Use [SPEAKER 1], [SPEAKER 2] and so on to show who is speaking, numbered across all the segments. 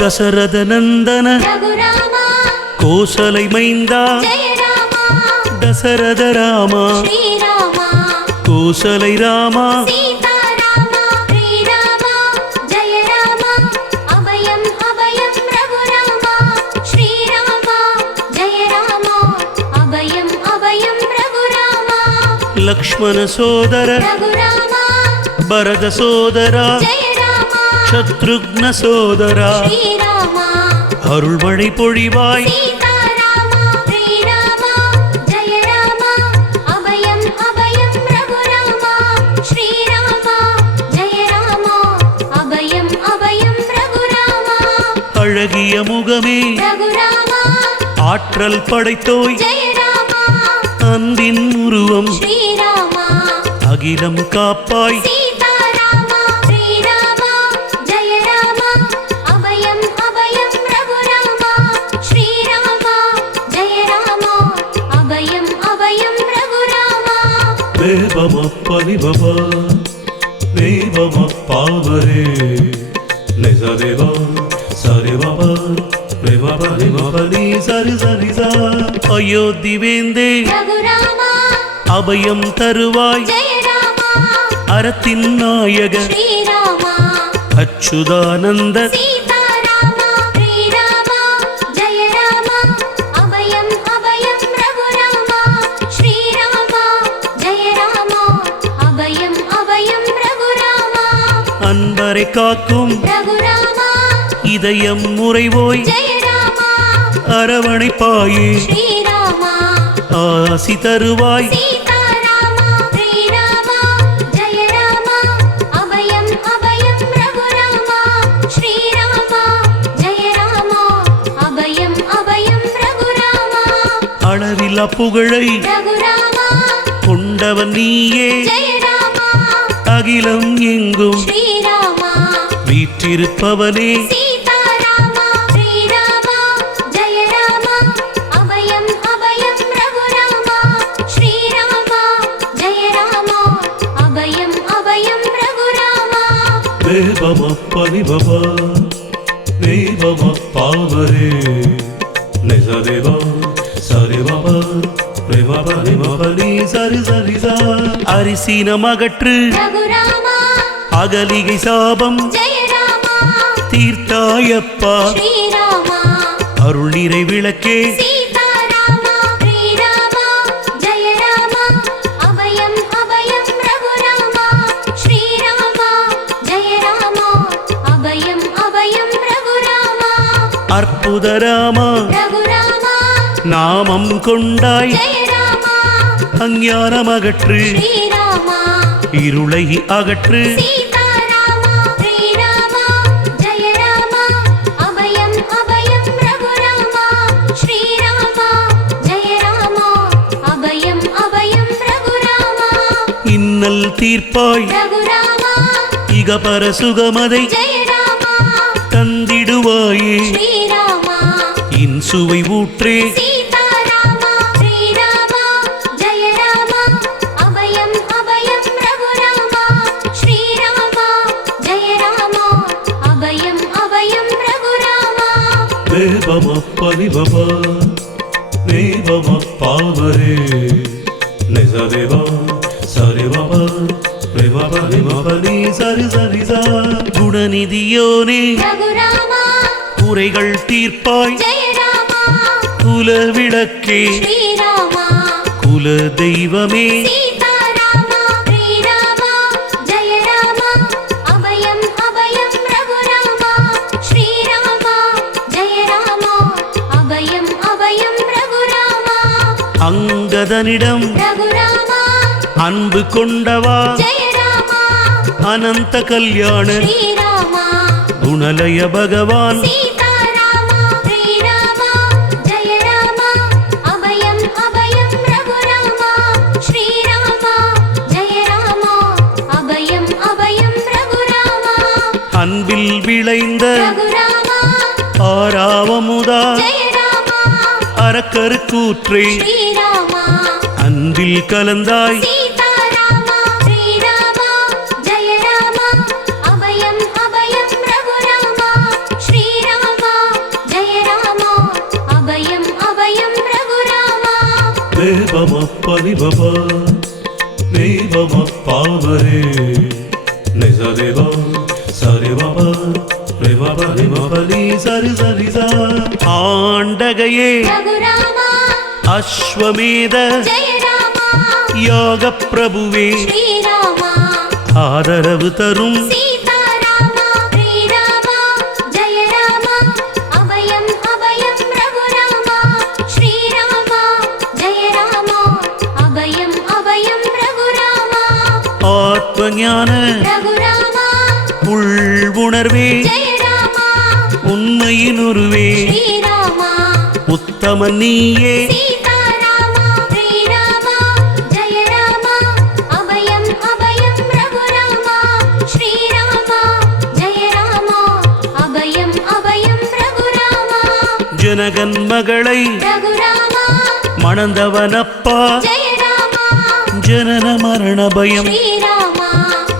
[SPEAKER 1] தசரத நந்தன கோசலை மைந்தா தசரத ராமா கோசலை ராமா
[SPEAKER 2] அபயம் ரகுராமா ஸ்ரீராமா ஜெய ராமா அபயம் அபயம் ரகுராமா
[SPEAKER 1] அழகிய முகமே ஆற்றல் படைத்தோய் அன்பின் உருவம்
[SPEAKER 2] ஸ்ரீராமா
[SPEAKER 1] அகிலம் காப்பாய்.
[SPEAKER 2] சீதாராமா ஸ்ரீராமா ஜெய ராமா அபயம் அபயம் ரகுராமா ஸ்ரீராமா ஜெய ராமா அபயம் அபயம் ரகுராமா.
[SPEAKER 1] தேவம பனிபவ தேவம பாவரே நிசதேவ சரிவப அயோத்தி வேந்தே அபயம் தருவாய். அறத்தின் நாயக. அச்சுதானந்த. அன்பரை காக்கும் இதயம் முறைவோய் அரவணைப்பாயே.
[SPEAKER 2] ஸ்ரீராமா.
[SPEAKER 1] ஆசி தருவாய். அளவில்லா புகழை கொண்டவன் நீயே. அகிலம் எங்கும்
[SPEAKER 2] ஸ்ரீராமா.
[SPEAKER 1] வீற்றிருப்பவனே.
[SPEAKER 2] சீதாராமா ஸ்ரீராமா. ஜெய ராமா அபயம்
[SPEAKER 1] பனி சரி சரி சா. அரிசீனம் அகற்று. அகலிகை சாபம். தீர்த்தாயப்பா. அருள் நிறை விளக்கே.
[SPEAKER 2] சீதாராமா ஸ்ரீராமா. ஜெய ராமா அபயம் அபயம் ரகுராமா. ஸ்ரீராமா. ஜெய ராமா அபயம் அபயம் ரகுராமா.
[SPEAKER 1] அற்புத ராமா.
[SPEAKER 2] ரகுராமா.
[SPEAKER 1] நாமம் கொண்டாய். அஞ்ஞானம் அகற்று. இருளை அகற்று. இன்னல் தீர்ப்பாய். இகபர சுகமதை. தந்திடுவாயே. இன்சுவை ஊற்றே. பனிபவ தேவம பாவரே நிசதேவ சரிவப பனி சரி சரி சா. குணநிதியோனே. குறைகள் தீர்ப்பாய். குல விளக்கே குல தெய்வமே.
[SPEAKER 2] ரகுராமா
[SPEAKER 1] அன்பு கொண்டவா? அனந்த கல்யாண குணலய பகவான்
[SPEAKER 2] சீதாராமா ஸ்ரீராமா ஜெய ராமா அபயம்
[SPEAKER 1] அன்பில்
[SPEAKER 2] கலந்தாய். பரிபபா தெய்வம பாவரே நிசதேவா சரிபபா ரிபப ரிபபலி சரி சரிசா ஆண்டகையே.
[SPEAKER 1] ரகுராமா
[SPEAKER 2] அஸ்வமேத யோக பிரபுவே ஆதரவு தரும்
[SPEAKER 1] ஆத்மஞான
[SPEAKER 2] உள் உத்தம நீயே மகளை மணந்தவனப்பா. ஜனன மரண பயம்.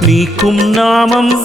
[SPEAKER 2] நீக்கும் நாமம்.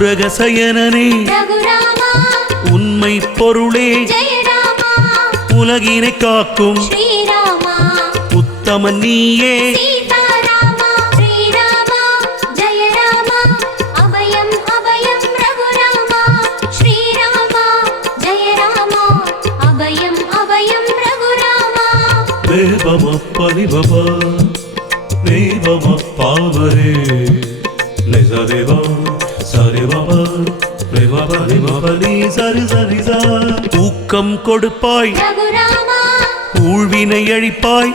[SPEAKER 1] ரகுரகசயனே
[SPEAKER 2] உண்மை பொருளே உலகினை காக்கும் உத்தமன் நீயே. பரிபபா நீ பவ பாவரே நிஜதேவா. ஊக்கம் கொடுப்பாய் ஊழ்வினை அழிப்பாய்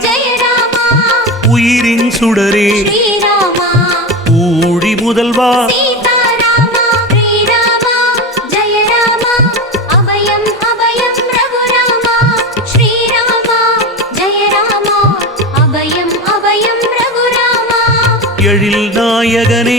[SPEAKER 2] உயிரின் சுடரே. ஊழி முதல்வா. எழில் நாயகனே.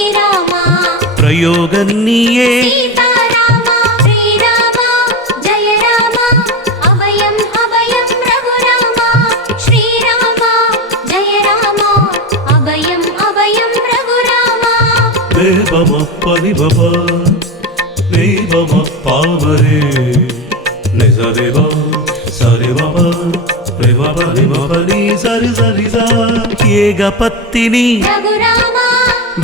[SPEAKER 1] ప్రయోగం
[SPEAKER 2] నీయే దేవమ
[SPEAKER 1] పరిభవ దేవమ
[SPEAKER 2] పావరే నిజరేవ
[SPEAKER 1] సరివమ
[SPEAKER 2] రివమ రివమ
[SPEAKER 1] నీ సరి సరిసా ఏగ పత్తిని రఘురా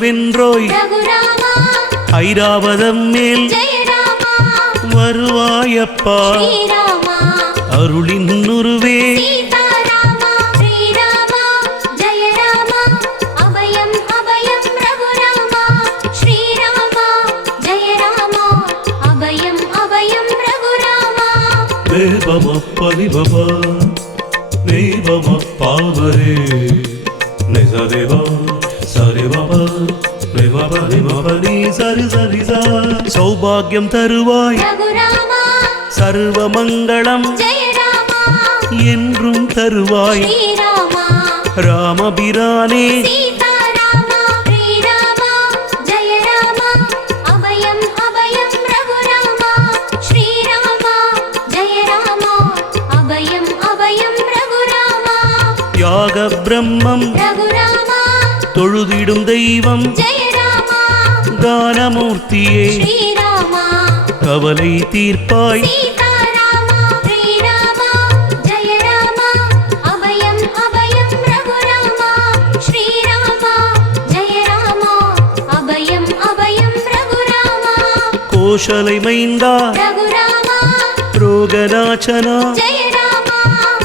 [SPEAKER 2] வென்றோய் ஐராவதம் மேல் வருவாயப்பா. அருளின் உருவே. தேவமப்பா விபவா சௌபாகியம் தருவாய்.
[SPEAKER 1] சர்வ மங்களம்
[SPEAKER 2] என்றும் தருவாய். ராமபிரானே. தியாக பிரம்மம். தொழுதிடும் தெய்வம்.
[SPEAKER 1] தானமூர்த்தியே.
[SPEAKER 2] கவலை தீர்ப்பாய். கோஷலை மைந்தா. ரோகநாச்சனா.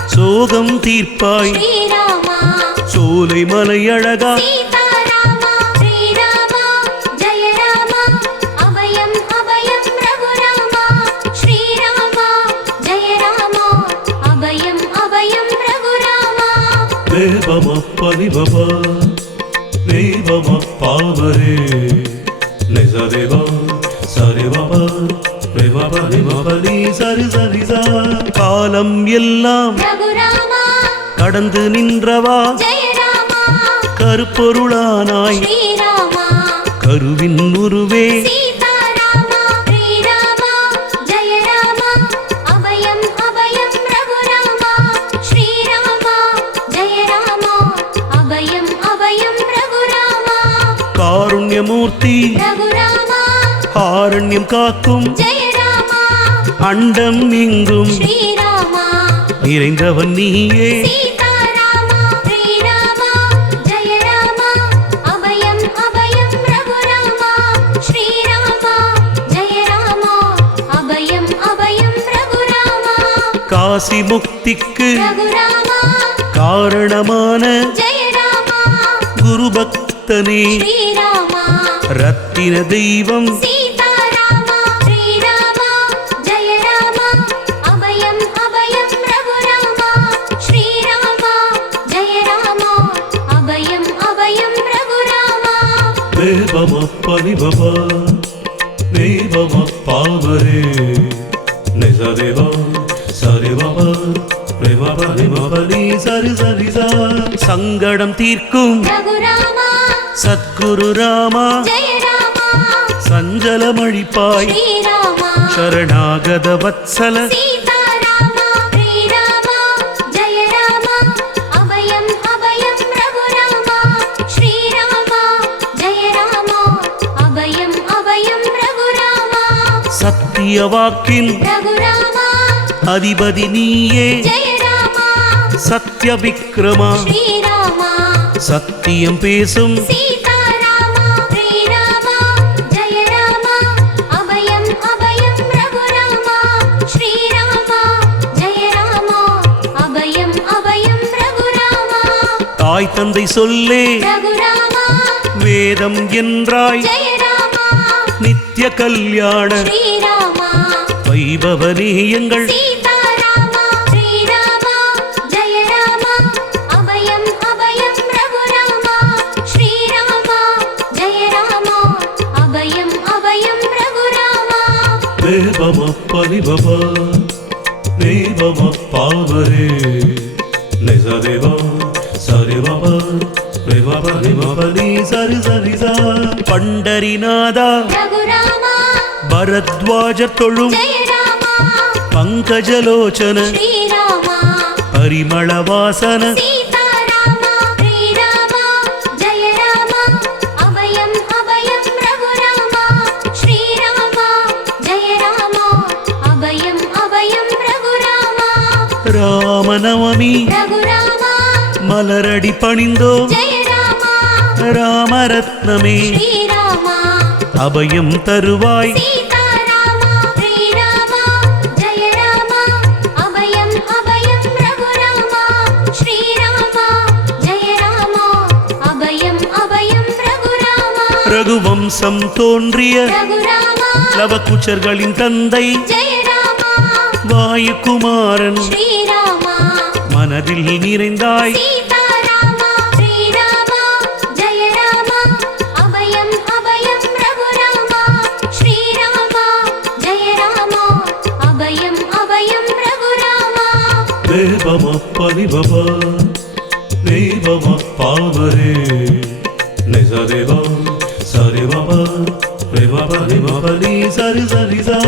[SPEAKER 2] சோகம் தீர்ப்பாய். சோலை மலை அழகா. பரிபபா தெய்வம பாவரே. நிசரிவா சரிவபா காலம் எல்லாம் கடந்து நின்றவா. கருப்பொருளானாய். கருவின் உருவே. காருண்யமூர்த்தி. ஆரண்யம் காக்கும். அண்டம் இங்கும் நிறைந்தவன் நீயே. பாசி முக்திக்கு காரணமான குரு பக்தனே ரத்தின தெய்வம். பனிபபா சங்கடம் தீர்க்கும். சத்குரு ராமா சஞ்சலமழிப்பாய். சரணாகத வத்சல. சத்திய வாக்கின் அதிபதி நீயே. சத்ய விக்ரமா சத்தியம் பேசும். தாய் தந்தை சொல்லே வேதம் என்றாய். நித்திய கல்யாண வைபவனே எங்கள்
[SPEAKER 1] ರೇಬಮಪ್ಪರಿಬಬ ರೇಬಮಪ್ಪವರೇ
[SPEAKER 2] ನಿಜ ದೇವ ಸರಿಬಬ ರಿಬಬ ರಿಬಬ ನೀ ಸರಿ ಸರಿದ ಪಂಡರಿನಾದ ಭರದ್ವಾಜ
[SPEAKER 1] ತೊಳು
[SPEAKER 2] ಪಂಕಜಲೋಚನ ಪರಿಮಳ
[SPEAKER 1] ವಾಸನ ராம நவமி
[SPEAKER 2] மலரடி பணிந்தோ. ராமரத்னமே. அபயம் தருவாய். ரகுவம்சம் தோன்றிய லவகுச்சர்களின் தந்தை வாயுகுமாரன்
[SPEAKER 1] ஸ்ரீ
[SPEAKER 2] மனதில் நிறைந்தாய்.
[SPEAKER 1] அபயம் ரகுராமா
[SPEAKER 2] தேவம பரிபவ தேவம பாவரே. நிசதேவ சரி பப ரிவ பரி பப நீ சரி சரி சா